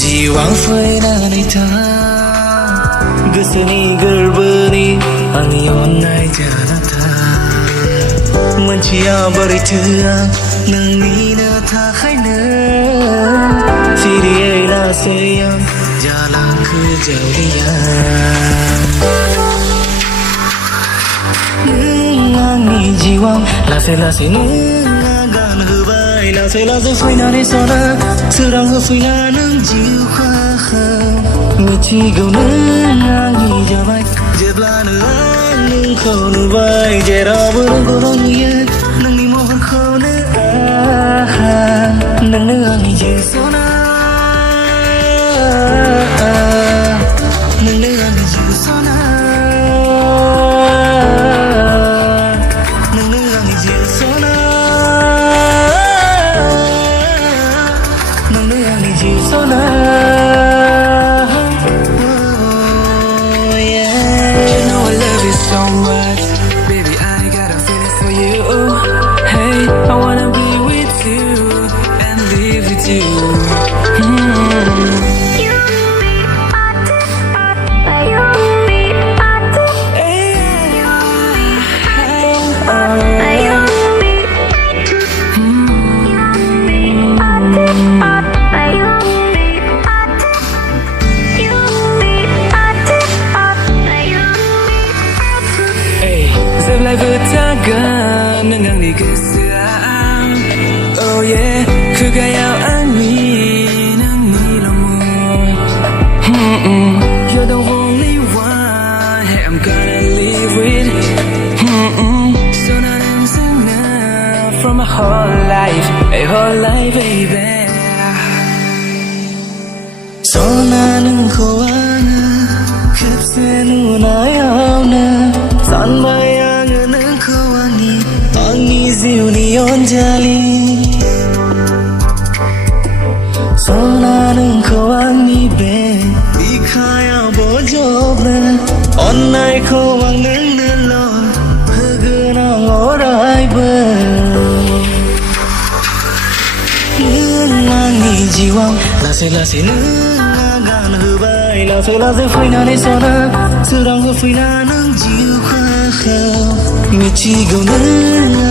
जिउआव फैनानै था गोसोनि गोरबोनि आंनि अननाय जाना था मोनथिया बोरैथो आं नोंनिनो थाखायनो सिरियै लासै आं जालांखो जावलिया नों आंनि जिउआव लासै लासैनो आगान होबाय लासै लासै फैनानै सना सोरां होफैना नों जिउखौ मिथिगौ नों आंनि जाबाय जेब्लानो आं नोंखौ नुबाय जेरावबो नोंखौ नुयो नोंनि महरखौनो नोंनो आंनि जिउ सना नोंनो आंनि जिउ सना नोंनो आंनि जिउ सना नोंनो आंनि जिउ सना जेब्लायबो थागोन नों आंनि गोसोआव Oh yeah खुगायाव आंनि नोंनिल' मुं You're the only one Hey I'm gonna live with Sana नोंजोंनो From my whole life A whole life baby सना नोंखौ आङो खेबसे नुनायावनो सानबाय आंनि जिउनि अनजालि सना नोंखौ आंनि बे बिखायाव बजबनो अननायखौ आं नोंनोल' होगोन आं अरायबो नों आंनि जिउआव लासै लासै नों आगान होबाय लासै लासै फैनानै सना सोरां होफैना नों जिउखौ मिथिगौ नों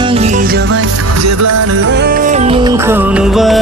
आंनि जाबाय जेब्लानो आं नोंखौ नुबाय